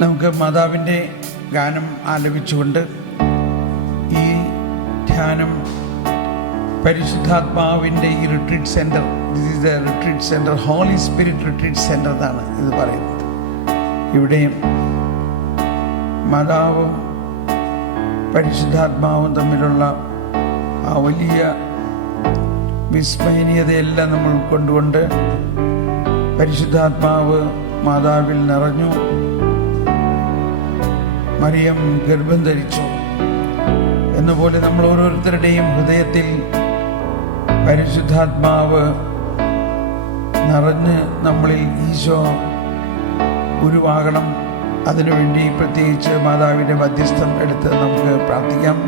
നമുക്ക് മാതാവിൻ്റെ ഗാനം ആലപിച്ചുകൊണ്ട് ഈ ധ്യാനം പരിശുദ്ധാത്മാവിൻ്റെ ഈ retreat centre, this is the retreat centre, holy spirit retreat centre എന്നാണ് ഇത് പറയുന്നത്. ഇവിടെ മാതാവും പരിശുദ്ധാത്മാവും തമ്മിലുള്ള ആ വലിയ വിസ്മയനീയതയെല്ലാം നമ്മൾ ഉൾക്കൊണ്ടുകൊണ്ട് പരിശുദ്ധാത്മാവ് മാതാവിൽ നിറഞ്ഞു, മറിയം ഗർഭം ധരിച്ചു എന്നപോലെ നമ്മൾ ഓരോരുത്തരുടെയും ഹൃദയത്തിൽ പരിശുദ്ധാത്മാവ് നിറഞ്ഞ് നമ്മളിൽ ഈശോ ഉരുവാകണം. അതിനുവേണ്ടി പ്രത്യേകിച്ച് മാതാവിൻ്റെ മധ്യസ്ഥം എടുത്ത് നമുക്ക് പ്രാർത്ഥിക്കാം.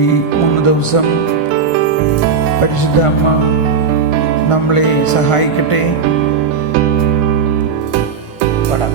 ഈ 3 ദിവസം പരിശുദ്ധ അമ്മ നമ്മളെ സഹായിക്കട്ടെ. പാടാം.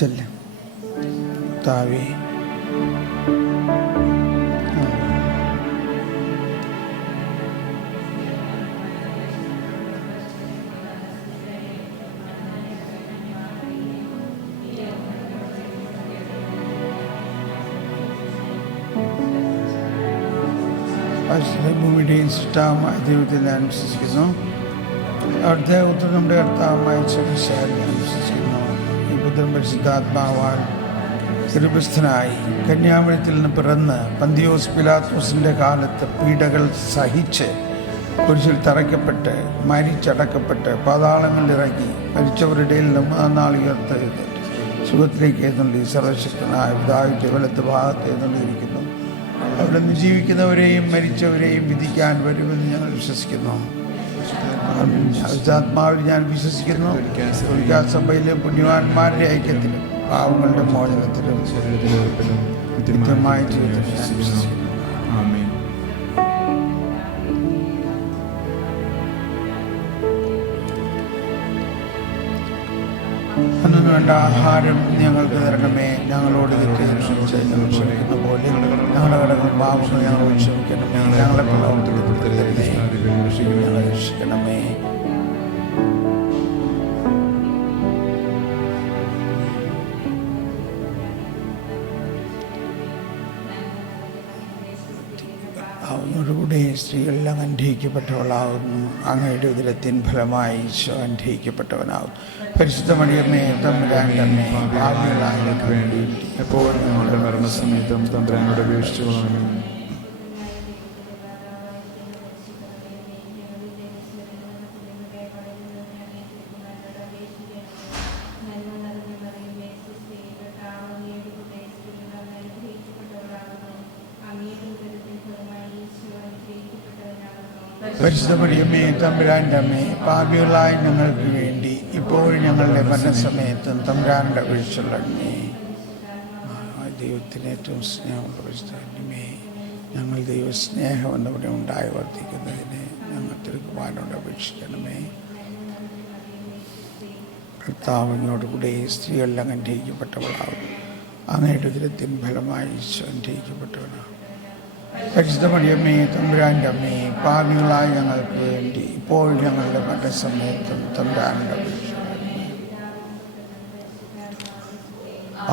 ചെല്ലും താവേ. ഭൂമിയുടെയും സൃഷ്ടാവുമായ ദൈവത്തിൽ ഞാൻ വിശ്വസിക്കുന്നു. അവിടുത്തെ ഉത്തരം നമ്മുടെ കർത്താവുമായ യേശുക്രിസ്തുവിൽ ഞാൻ വിശ്വസിക്കുന്നു. പരിശുദ്ധാത്മാവാൽ ഗർഭസ്ഥനായി കന്യാമറിയത്തിൽ നിന്ന് പിറന്ന് പന്തിയോസ് പിലാത്തോസിൻ്റെ കാലത്ത് പീഡകൾ സഹിച്ച് കുരിശിൽ തറയ്ക്കപ്പെട്ട് മരിച്ചടക്കപ്പെട്ട് പാതാളങ്ങളിലിറങ്ങി മരിച്ചവരുടെ ഇടയിൽ 3-ാം നാൾ ഉയർത്തെഴുന്നേറ്റ് സുഖത്തിലേക്ക് എഴുന്നള്ളി സർവശക്തനായ പിതാവിൻ്റെ വലത്ത് ഭാഗത്ത് എഴുന്നള്ളിയിരിക്കുന്നു. അവിടെ നിന്ന് ജീവിക്കുന്നവരെയും മരിച്ചവരെയും വിധിക്കാൻ വരുമെന്ന് ഞങ്ങൾ വിശ്വസിക്കുന്നു. ആത്മാവിൽ ഞാൻ വിശ്വസിക്കുന്നു. സഭയിലെ പുണ്യവാന്മാരുടെ ഐക്യത്തിലും പാവങ്ങളുടെ മോചനത്തിലും നിത്യമായ ജീവിതത്തിൽ ഞാൻ വിശ്വസിക്കുന്നു. അന്ന് വേണ്ട ആഹാരം ഞങ്ങൾക്ക് തരണമേ. ഞങ്ങളോട് തെറ്റ് ഞങ്ങൾ ക്ഷമിക്കുന്ന പോലെ ഞങ്ങളുടെ കടങ്ങൾ പാപങ്ങൾ ഞങ്ങളോട് ക്ഷമിക്കണമേ. ഞങ്ങളെ പ്രലോഭനത്തിൽപ്പെടുത്തരുതേ, ഞങ്ങളെ രക്ഷിക്കണമേ. അവനോടുകൂടെ സ്ത്രീകളെല്ലാം അനുഗ്രഹിക്കപ്പെട്ടവളാകുന്നു. അങ്ങയുടെ ഉദരത്തിൻ ഫലമായി ഈശോ അനുഗ്രഹിക്കപ്പെട്ടവനാകുന്നു. പരിശുദ്ധ മറിയമേ, തമ്പുരാന്റെ അമ്മേ, പാപികളായ ഞങ്ങൾക്ക് വേണ്ടി എപ്പോഴും ഞങ്ങളുടെ മരണസമയത്തും തമ്പുരാനോട് അപേക്ഷിച്ചുകൊള്ളണമേ. പരിശുദ്ധ മറിയമേ, തമ്പുരാന്റെ അമ്മേ, പാപികളായ ഞങ്ങൾക്ക് വേണ്ടി ഇപ്പോഴും ഞങ്ങളുടെ മരണസമയത്തും തമ്പുരാനോട് അപേക്ഷിച്ചുകൊള്ളണമേ. ദൈവത്തിന് ഏറ്റവും സ്നേഹമുള്ള പരിശുദ്ധമേ, ഞങ്ങൾ ദൈവസ്നേഹം എന്നിവിടെ ഉണ്ടായി വർദ്ധിക്കുന്നതിന് ഞങ്ങൾ തിരുക്കുമാരനോട് അപേക്ഷിക്കണമേ. കർത്താവിനോടുകൂടെ സ്ത്രീകളെല്ലാം അനുഗ്രഹിക്കപ്പെട്ടവളാകും. അങ്ങയുടെ ഉദരത്തിൻ ഫലമായി ഈശോ അനുഗ്രഹിക്കപ്പെട്ടവനാകും. പരിശുദ്ധ മറിയമേ, തമ്പുരാന്റെ അമ്മേ, പാപികളായ ഞങ്ങൾക്ക് വേണ്ടി ഇപ്പോൾ ഞങ്ങളുടെ മരണസമയത്തും തമ്പുരാനോട് അപേക്ഷിക്കണമേ.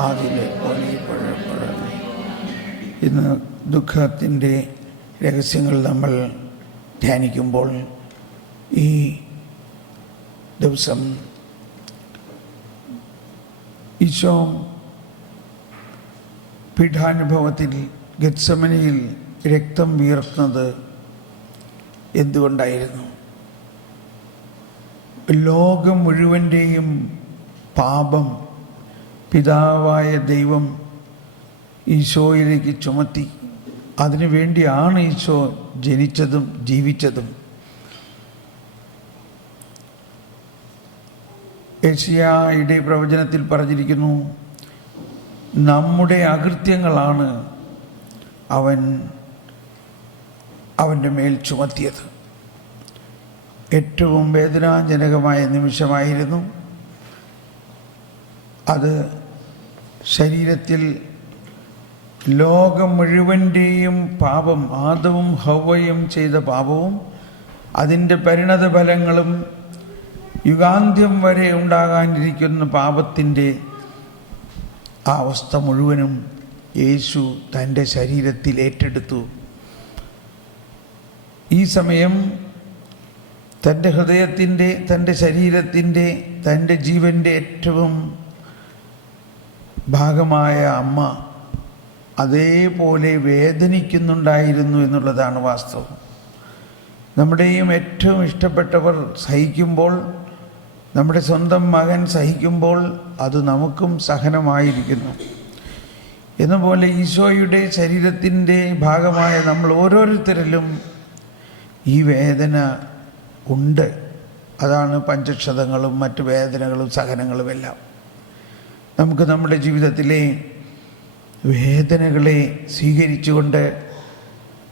ആദിയിലെ പോലെ ഇപ്പോഴും. ഇന്ന് ദുഃഖത്തിൻ്റെ രഹസ്യങ്ങൾ നമ്മൾ ധ്യാനിക്കുമ്പോൾ ഈ ദിവസം ഈശോ പീഠാനുഭവത്തിൽ ഗെത്സമനിയിൽ രക്തം വീർക്കുന്നത് എന്തുകൊണ്ടായിരുന്നു? ലോകം മുഴുവൻ്റെയും പാപം പിതാവായ ദൈവം ഈശോയിലേക്ക് ചുമത്തി. അതിനു വേണ്ടിയാണ് ഈശോ ജനിച്ചതും ജീവിച്ചതും. യെശയ്യായുടെ പ്രവചനത്തിൽ പറഞ്ഞിരിക്കുന്നു, നമ്മുടെ അകൃത്യങ്ങളാണ് അവൻ്റെ മേൽ ചുമത്തിയത്. ഏറ്റവും വേദനാജനകമായ നിമിഷമായിരുന്നു അത്. ശരീരത്തിൽ ലോകം മുഴുവൻ്റെയും പാപം, ആദവും ഹവ്വയും ചെയ്ത പാപവും അതിൻ്റെ പരിണത ഫലങ്ങളും യുഗാന്ത്യം വരെ ഉണ്ടാകാനിരിക്കുന്ന പാപത്തിൻ്റെ ആ അവസ്ഥ മുഴുവനും യേശു തൻ്റെ ശരീരത്തിൽ ഏറ്റെടുത്തു. ഈ സമയം തൻ്റെ ഹൃദയത്തിൻ്റെ, തൻ്റെ ശരീരത്തിൻ്റെ, തൻ്റെ ജീവൻ്റെ ഏറ്റവും ഭാഗമായ അമ്മ അതേപോലെ വേദനിക്കുന്നുണ്ടായിരുന്നു എന്നുള്ളതാണ് വാസ്തവം. നമ്മുടെയും ഏറ്റവും ഇഷ്ടപ്പെട്ടവർ സഹിക്കുമ്പോൾ, നമ്മുടെ സ്വന്തം മകൻ സഹിക്കുമ്പോൾ അത് നമുക്കും സഹനമായിരിക്കുന്നു. എന്നപോലെ ഈശോയുടെ ശരീരത്തിൻ്റെ ഭാഗമായ നമ്മൾ ഓരോരുത്തരിലും ഈ വേദന ഉണ്ട്. അതാണ് പഞ്ചക്ഷതങ്ങളും മറ്റു വേദനകളും സഹനങ്ങളുമെല്ലാം. നമുക്ക് നമ്മുടെ ജീവിതത്തിലെ വേദനകളെ സ്വീകരിച്ചുകൊണ്ട്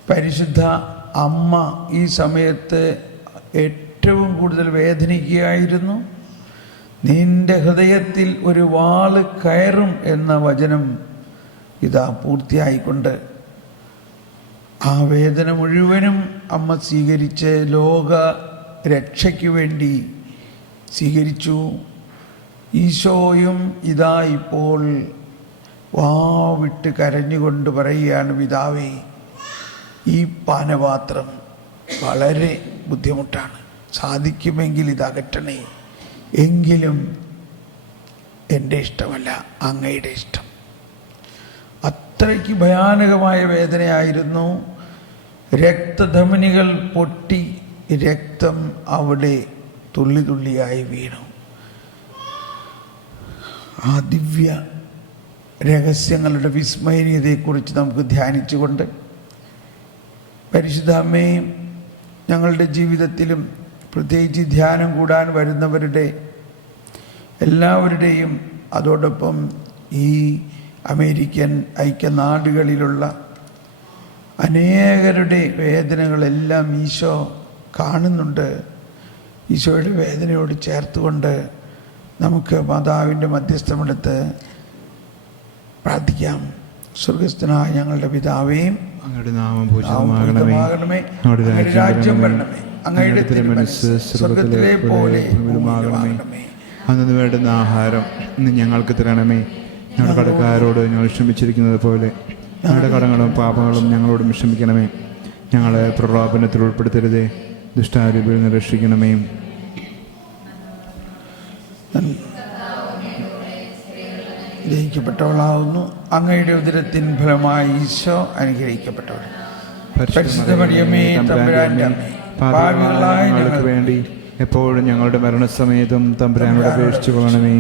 പരിശുദ്ധ അമ്മ ഈ സമയത്ത് ഏറ്റവും കൂടുതൽ വേദനിക്കുകയായിരുന്നു. നിന്റെ ഹൃദയത്തിൽ ഒരു വാള് കയറും എന്ന വചനം ഇതാ പൂർത്തിയായിക്കൊണ്ട് ആ വേദന മുഴുവനും അമ്മ സ്വീകരിച്ച് ലോക രക്ഷയ്ക്ക് വേണ്ടി സ്വീകരിച്ചു. ഈശോയും ഇതാ ഇപ്പോൾ വാവിട്ട് കരഞ്ഞുകൊണ്ട് പറയുകയാണ്, പിതാവേ, ഈ പാനപാത്രം വളരെ ബുദ്ധിമുട്ടാണ്, സാധിക്കുമെങ്കിൽ ഇതകറ്റണേ, എങ്കിലും എൻ്റെ ഇഷ്ടമല്ല, അങ്ങയുടെ ഇഷ്ടം. അത്രയ്ക്ക് ഭയാനകമായ വേദനയായിരുന്നു. രക്തധമനികൾ പൊട്ടി രക്തം അവിടെ തുള്ളി തുള്ളിയായി വീണു. ആ ദിവ്യ രഹസ്യങ്ങളുടെ വിസ്മയനീയതയെക്കുറിച്ച് നമുക്ക് ധ്യാനിച്ചുകൊണ്ട് പരിശുദ്ധ അമ്മയും ഞങ്ങളുടെ ജീവിതത്തിലും പ്രത്യേകിച്ച് ധ്യാനം കൂടാൻ വരുന്നവരുടെ എല്ലാവരുടെയും, അതോടൊപ്പം ഈ അമേരിക്കൻ ഐക്യനാടുകളിലുള്ള അനേകരുടെ വേദനകളെല്ലാം ഈശോ കാണുന്നുണ്ട്. ഈശോയുടെ വേദനയോട് ചേർത്തുകൊണ്ട് നമുക്ക് മാതാവിൻ്റെ മധ്യസ്ഥമെടുത്ത് പ്രാർത്ഥിക്കാം. സ്വർഗസ്ഥനായ ഞങ്ങളുടെ പിതാവേ, അങ്ങയുടെ നാമം പൂജിതമാകണമേ, അങ്ങയുടെ രാജ്യം വരണമേ, അങ്ങയുടെ തിരുമനസ്സ് സ്വർഗത്തിലെ പോലെ ഭൂമിയിലുമാകണമേ. അന്നു വേണ്ടുന്ന ആഹാരം ഇന്ന് ഞങ്ങൾക്ക് തരണമേ. ഞങ്ങളുടെ കടക്കാരോട് ഞങ്ങൾ ക്ഷമിച്ചിരിക്കുന്നത് പോലെ ഞങ്ങളുടെ കടങ്ങളും പാപങ്ങളും ഞങ്ങളോടും ക്ഷമിക്കണമേ. ഞങ്ങളെ പ്രലോഭനത്തിൽ ഉൾപ്പെടുത്തരുതേ, ദുഷ്ടാരൂപിയിൽ നിന്ന് രക്ഷിക്കണമേ. ഗ്രഹിക്കപ്പെട്ടവളാവുന്നു, അങ്ങയുടെ ഉദരത്തിൻ ഫലമായി ഈശോ അനുഗ്രഹിക്കപ്പെട്ടവൾ. പരിശുദ്ധ മറിയമേ, തമ്പുരാന്റെ അമ്മേ, പാപികളായ ഞങ്ങൾക്ക് വേണ്ടി എപ്പോഴും ഞങ്ങളുടെ മരണസമയത്തും തമ്പുരാനോട് അപേക്ഷിച്ചു കൊള്ളണമേ.